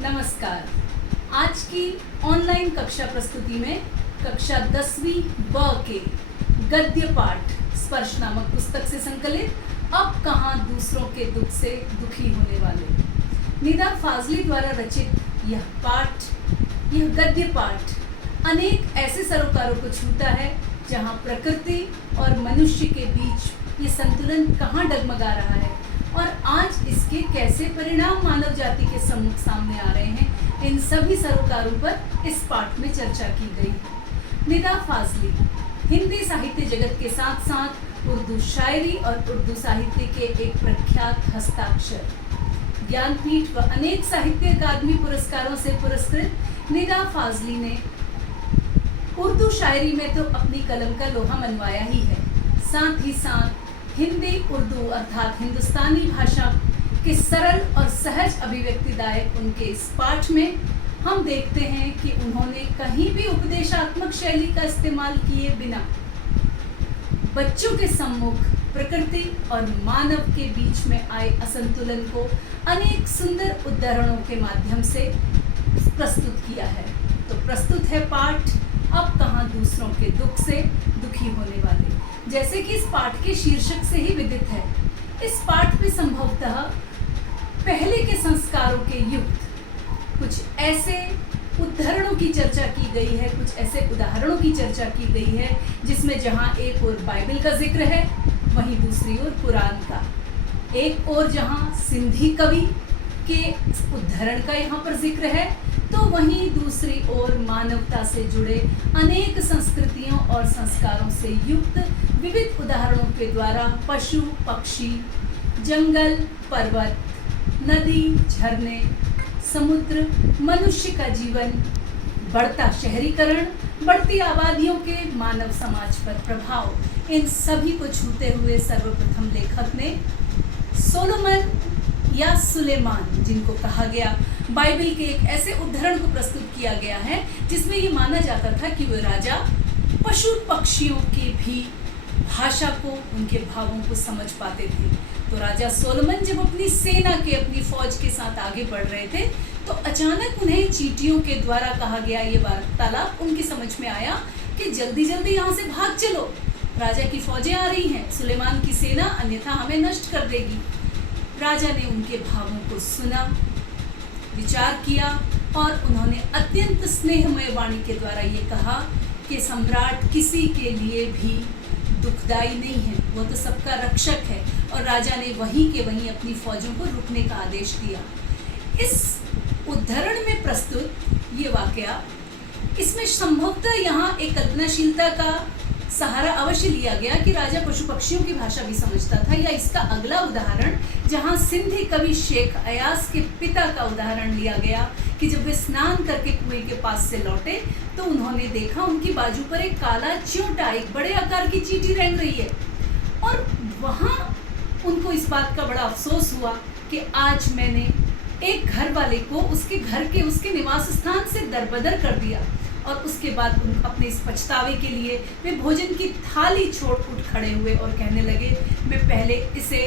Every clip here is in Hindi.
नमस्कार। आज की ऑनलाइन कक्षा प्रस्तुति में कक्षा 10वीं ब के गद्य पाठ स्पर्श नामक पुस्तक से संकलित अब कहाँ दूसरों के दुख से दुखी होने वाले निदा फाजली द्वारा रचित यह गद्य पाठ अनेक ऐसे सरोकारों को छूता है जहाँ प्रकृति और मनुष्य के बीच ये संतुलन कहाँ डगमगा रहा है और आज इसके कैसे परिणाम मानव जाति के सम्मुख सामने आ रहे हैं, इन सभी सरोकारों पर इस पाठ में चर्चा की गई। निदा फाजली हिंदी साहित्य जगत के साथ साथ उर्दू शायरी और उर्दू साहित्य के एक प्रख्यात हस्ताक्षर। ज्ञानपीठ व अनेक साहित्य अकादमी पुरस्कारों से पुरस्कृत निदा फाजली ने उर्दू शायरी में तो अपनी कलम का लोहा मनवाया ही है, साथ ही साथ हिंदी उर्दू अर्थात हिंदुस्तानी भाषा के सरल और सहज अभिव्यक्तिदायक उनके इस पाठ में हम देखते हैं कि उन्होंने कहीं भी उपदेशात्मक शैली का इस्तेमाल किए बिना बच्चों के सम्मुख प्रकृति और मानव के बीच में आए असंतुलन को अनेक सुंदर उदाहरणों के माध्यम से प्रस्तुत किया है। तो प्रस्तुत है पाठ अब कहाँ दूसरों के दुख से दुखी होने वाले। जैसे कि इस पाठ के शीर्षक से ही विदित है, इस पाठ में संभवतः पहले के संस्कारों के युक्त कुछ ऐसे उदाहरणों की चर्चा की गई है, कुछ ऐसे उदाहरणों की चर्चा की गई है जिसमें जहाँ एक ओर बाइबल का जिक्र है वहीं दूसरी ओर कुरान का, एक ओर जहाँ सिंधी कवि के उद्धरण का यहाँ पर जिक्र है तो वहीं दूसरी ओर मानवता से जुड़े अनेक संस्कृतियों और संस्कारों से युक्त विविध उदाहरणों के द्वारा पशु पक्षी, जंगल, पर्वत, नदी, झरने, समुद्र, मनुष्य का जीवन, बढ़ता शहरीकरण, बढ़ती आबादियों के मानव समाज पर प्रभाव, इन सभी को छूते हुए सर्वप्रथम लेखक ने सोलोमन या सुलेमान, जिनको कहा गया, बाइबल के एक ऐसे उदाहरण को प्रस्तुत किया गया है जिसमें ये माना जाता था कि वह राजा पशु पक्षियों की भी भाषा को, उनके भावों को समझ पाते थे। तो राजा सोलोमन जब अपनी सेना के, अपनी फौज के साथ आगे बढ़ रहे थे तो अचानक उन्हें चींटियों के द्वारा कहा गया ये वार्तालाप उनकी समझ में आया कि जल्दी जल्दी यहाँ से भाग चलो, राजा की फौजें आ रही हैं, सुलेमान की सेना अन्यथा हमें नष्ट कर देगी। राजा ने उनके भावों को सुना, विचार किया और उन्होंने अत्यंत स्नेहमय वाणी के द्वारा ये कहा कि सम्राट किसी के लिए भी दुखदाई नहीं है, वो तो सबका रक्षक है। और राजा ने वहीं के वहीं अपनी फौजों को रुकने का आदेश दिया। इस उद्धरण में प्रस्तुत ये वाकया, इसमें संभवतः यहाँ एक कल्पनाशीलता का सहारा अवश्य लिया गया कि राजा पशु पक्षियों की भाषा भी समझता था, या इसका अगला उदाहरण जहां सिंधी कवि शेख अयास के पिता का उदाहरण लिया गया कि जब वे स्नान करके कुएं के पास से लौटे तो उन्होंने देखा उनकी बाजू पर एक काला च्योंटा, एक बड़े आकार की चींटी रेंग रही है और वहां उनको इस बात का बड़ा अफसोस हुआ कि आज मैंने एक घर वाले को उसके घर के, उसके निवास स्थान से दरबदर कर दिया। और उसके बाद अपने इस पछतावे के लिए वे भोजन की थाली छोड़ उठ खड़े हुए और कहने लगे, मैं पहले इसे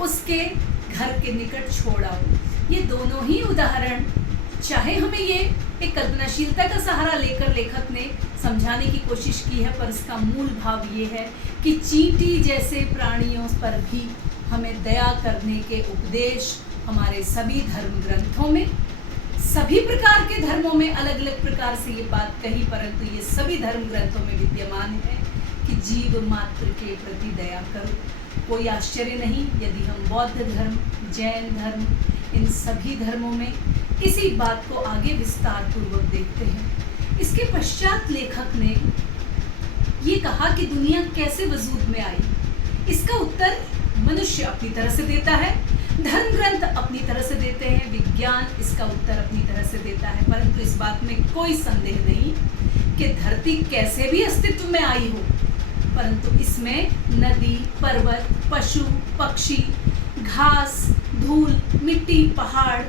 उसके घर के निकट छोड़ आऊं। ये दोनों ही उदाहरण, चाहे हमें ये एक कल्पनाशीलता का सहारा लेकर लेखक ने समझाने की कोशिश की है, पर इसका मूल भाव ये है कि चींटी जैसे प्राणियों पर भी हमें दया करने के उपदेश हमारे सभी धर्म ग्रंथों में, सभी प्रकार के धर्मों में अलग अलग प्रकार से ये बात कही, परंतु ये सभी धर्म ग्रंथों में विद्यमान है कि जीव मात्र के प्रति दया करो। कोई आश्चर्य नहीं यदि हम बौद्ध धर्म, जैन धर्म, इन सभी धर्मों में इसी बात को आगे विस्तार पूर्वक देखते हैं। इसके पश्चात लेखक ने ये कहा कि दुनिया कैसे वजूद में आई। इसका उत्तर मनुष्य अपनी तरह से देता है, धर्म ग्रंथ अपनी तरह से देते हैं, विज्ञान इसका उत्तर अपनी तरह से देता है, परंतु इस बात में कोई संदेह नहीं कि धरती कैसे भी अस्तित्व में आई हो, परंतु इसमें नदी, पर्वत, पशु पक्षी, घास, धूल, मिट्टी, पहाड़,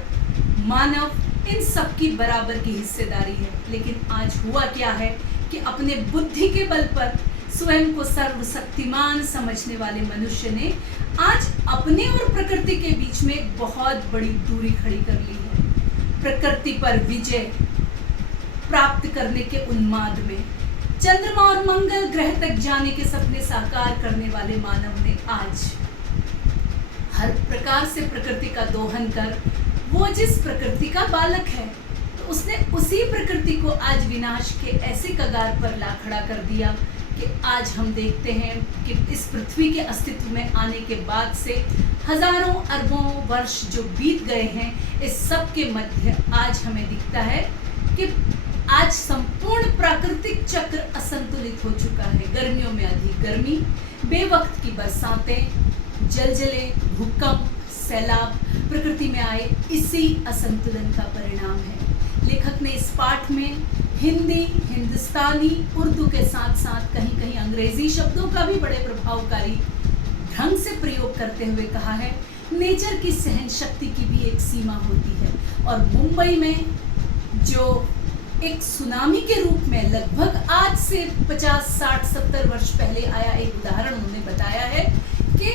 मानव, इन सब की बराबर की हिस्सेदारी है। लेकिन आज हुआ क्या है कि अपने बुद्धि के बल पर स्वयं को सर्वशक्तिमान समझने वाले मनुष्य ने आज अपने और प्रकृति के बीच में एक बहुत बड़ी दूरी खड़ी कर ली है। प्रकृति पर विजय प्राप्त करने के उन्माद में चंद्रमा और मंगल ग्रह तक जाने के सपने साकार करने वाले मानव ने आज हर प्रकार से प्रकृति का दोहन कर वो जिस प्रकृति का बालक है तो उसने उसी प्रकृति को आज विनाश के ऐसे कगार पर ला खड़ा कर दिया कि आज हम देखते हैं कि इस पृथ्वी के अस्तित्व में आने के बाद से हजारों अरबों वर्ष जो बीत गए हैं, इस सब के मध्य आज हमें दिखता है कि आज संपूर्ण प्राकृतिक चक्र असंतुलित हो चुका है। गर्मियों में अधिक गर्मी, बेवक्त की बरसातें, जलजले, भूकंप, सैलाब प्रकृति में आए इसी असंतुलन का परिणाम है। लेखक ने इस पाठ में हिंदी, हिंदुस्तानी, उर्दू के साथ साथ कहीं कहीं अंग्रेजी शब्दों का भी बड़े प्रभावकारी ढंग से प्रयोग करते हुए कहा है, नेचर की सहन शक्ति की भी एक सीमा होती है। और मुंबई में जो एक सुनामी के रूप में लगभग आज से 50, 60, 70 वर्ष पहले आया एक उदाहरण उन्होंने बताया है कि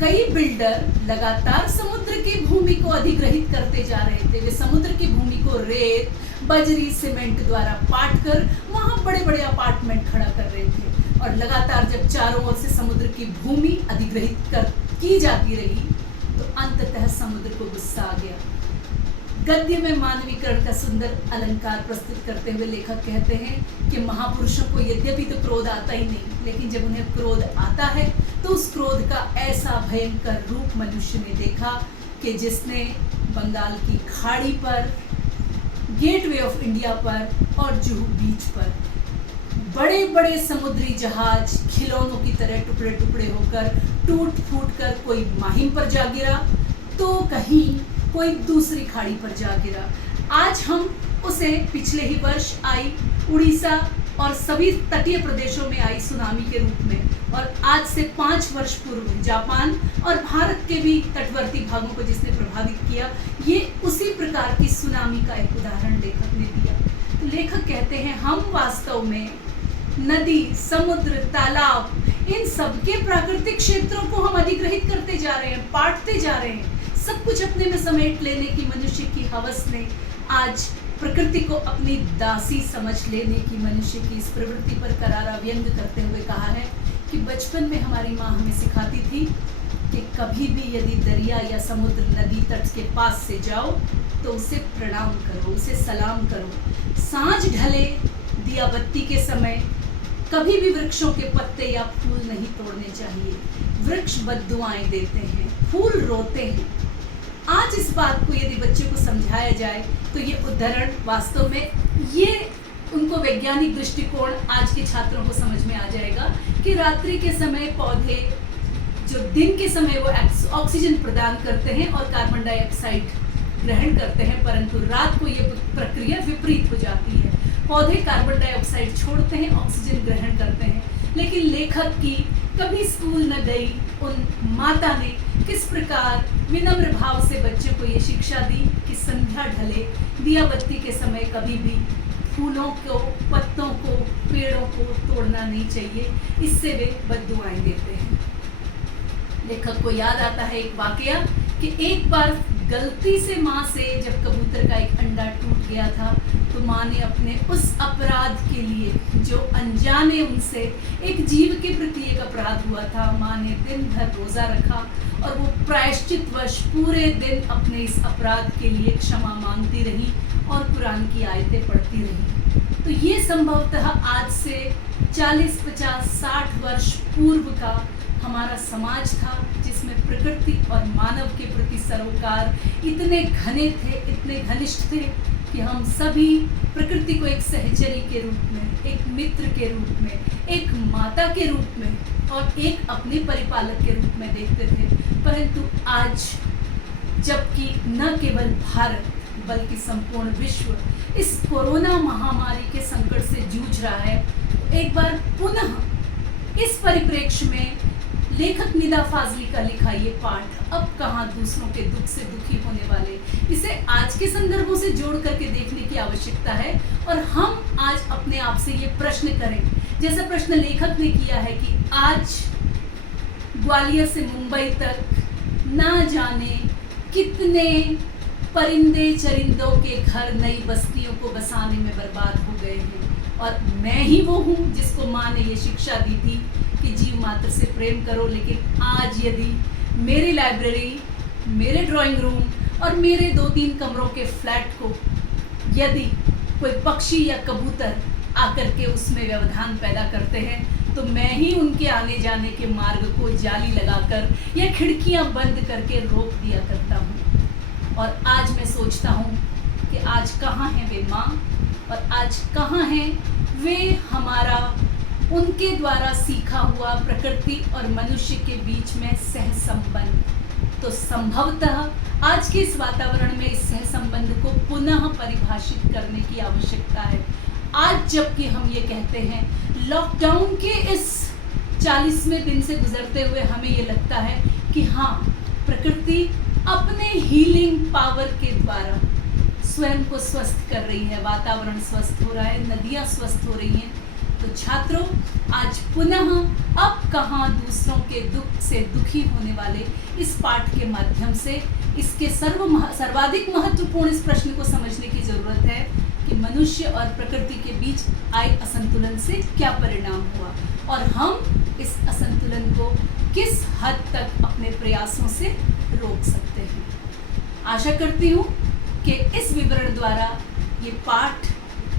कई बिल्डर लगातार समुद्र की भूमि को अधिग्रहित करते जा रहे थे। वे समुद्र की भूमि को रेत, बजरी, सीमेंट द्वारा पाट कर वहां बड़े बड़े अपार्टमेंट खड़ा कर रहे थे। और लगातार जब चारों ओर से समुद्र की भूमि अधिग्रहित की जाती रही तो अंततः समुद्र को गुस्सा आ गया। गद्य में मानवीकरण का सुंदर अलंकार प्रस्तुत करते हुए लेखक कहते हैं कि महापुरुषों को यद्यपि तो क्रोध आता ही नहीं, लेकिन जब उन्हें क्रोध आता है तो उस क्रोध का ऐसा भयंकर रूप मनुष्य ने देखा कि जिसने बंगाल की खाड़ी पर, गेटवे ऑफ इंडिया पर और जुहू बीच पर बड़े बड़े समुद्री जहाज खिलौनों की तरह टुकड़े टुकड़े होकर टूट फूट कर कोई माहिम पर जा गिरा तो कहीं कोई दूसरी खाड़ी पर जा गिरा। आज हम उसे पिछले ही वर्ष आई उड़ीसा और सभी तटीय प्रदेशों में आई सुनामी के रूप में, और आज से 5 वर्ष पूर्व जापान और भारत के भी तटवर्ती भागों को जिसने प्रभावित किया, ये उसी प्रकार की सुनामी का एक उदाहरण लेखक ने दिया। तो लेखक कहते हैं हम वास्तव में नदी, समुद्र, तालाब, इन सबके प्राकृतिक क्षेत्रों को हम अधिग्रहित करते जा रहे हैं, पाटते जा रहे हैं। सब कुछ अपने में समेट लेने की मनुष्य की हवस ने आज प्रकृति को अपनी दासी समझ लेने की मनुष्य की इस प्रवृत्ति पर करारा व्यंग करते हुए कहा है कि बचपन में हमारी माँ हमें सिखाती थी कि कभी भी यदि दरिया या समुद्र, नदी तट के पास से जाओ तो उसे प्रणाम करो, उसे सलाम करो। सांझ ढले दिया बत्ती के समय कभी भी वृक्षों के पत्ते या फूल नहीं तोड़ने चाहिए। वृक्ष बद्दुआएं देते हैं, फूल रोते हैं। आज इस बात को यदि बच्चे को समझाया जाए तो ये उदाहरण वास्तव में ये उनको वैज्ञानिक दृष्टिकोण आज के छात्रों को समझ में आ जाएगा कि रात्रि के समय पौधे जो दिन के समय वो ऑक्सीजन प्रदान करते हैं और कार्बन डाइऑक्साइड ग्रहण करते हैं, परंतु रात को ये प्रक्रिया विपरीत हो जाती है। पौधे कार्बन डाइऑक्साइड छोड़ते हैं, ऑक्सीजन ग्रहण करते हैं। लेकिन लेखक की कभी स्कूल न गई उन माता ने किस प्रकार विनम्र भाव से बच्चे को ये शिक्षा दी कि संध्या ढले दिया बत्ती के समय कभी भी फूलों को, पत्तों को, पेड़ों को तोड़ना नहीं चाहिए, इससे वे बद्दुआएं देते हैं। लेखक को याद आता है एक वाकया कि एक बार गलती से माँ से जब कबूतर का एक अंडा टूट गया था तो माँ ने अपने उस अपराध के लिए जो अनजाने उनसे एक जीव के प्रति एक अपराध हुआ था, माँ ने दिन भर रोजा रखा और वो प्रायश्चित वश पूरे दिन अपने इस अपराध के लिए क्षमा मांगती रही और कुरान की आयतें पढ़ती रही। तो ये संभवतः आज से 40, 50, 60 वर्ष पूर्व का हमारा समाज था जिसमें प्रकृति और मानव के प्रति सरोकार इतने घने थे, इतने घनिष्ठ थे कि हम सभी प्रकृति को एक सहचरी के रूप में, एक मित्र के रूप में, एक माता के रूप में और एक अपने परिपालक के रूप में देखते थे। परंतु आज जबकि न केवल भारत बल्कि संपूर्ण विश्व इस कोरोना महामारी के संकट से जूझ रहा है, एक बार पुनः इस परिप्रेक्ष्य में लेखक निदा फाजली का लिखा ये पाठ अब कहाँ दूसरों के दुख से दुखी होने वाले, इसे आज के संदर्भों से जोड़ करके देखने की आवश्यकता है। और हम आज अपने आप से ये प्रश्न करें, जैसा प्रश्न लेखक ने किया है कि आज ग्वालियर से मुंबई तक ना जाने कितने परिंदे चरिंदों के घर नई बस्तियों को बसाने में बर्बाद हो गए हैं। और मैं ही वो हूँ जिसको माँ ने ये शिक्षा दी थी कि जीव मात्र से प्रेम करो। लेकिन आज यदि मेरी लाइब्रेरी, मेरे ड्राइंग रूम और मेरे 2-3 कमरों के फ्लैट को यदि कोई पक्षी या कबूतर आकर के उसमें व्यवधान पैदा करते हैं तो मैं ही उनके आने जाने के मार्ग को जाली लगाकर या खिड़कियां बंद करके रोक दिया करता हूँ। और आज मैं सोचता हूँ कि आज कहाँ हैं वे माँ और आज कहाँ हैं वे हमारा उनके द्वारा सीखा हुआ प्रकृति और मनुष्य के बीच में सह संबंध। तो संभवतः आज के इस वातावरण में इस सह संबंध को पुनः परिभाषित करने की आवश्यकता है। आज जबकि हम ये कहते हैं लॉकडाउन के इस 40वें दिन से गुजरते हुए हमें ये लगता है कि हाँ, प्रकृति अपने हीलिंग पावर के द्वारा स्वयं को स्वस्थ कर रही है, वातावरण स्वस्थ हो रहा है, नदियाँ स्वस्थ हो रही हैं। तो छात्रों, आज पुनः अब कहाँ दूसरों के दुख से दुखी होने वाले इस पाठ के माध्यम से इसके सर्वाधिक महत्वपूर्ण इस प्रश्न को समझने की जरूरत है कि मनुष्य और प्रकृति के बीच आए असंतुलन से क्या परिणाम हुआ और हम इस असंतुलन को किस हद तक अपने प्रयासों से रोक सकते हैं। आशा करती हूँ कि इस विवरण द्वारा ये पाठ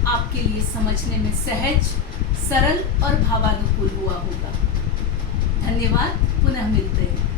आपके लिए समझने में सहज, सरल और भावानुकूल हुआ होगा। धन्यवाद। पुनः मिलते हैं।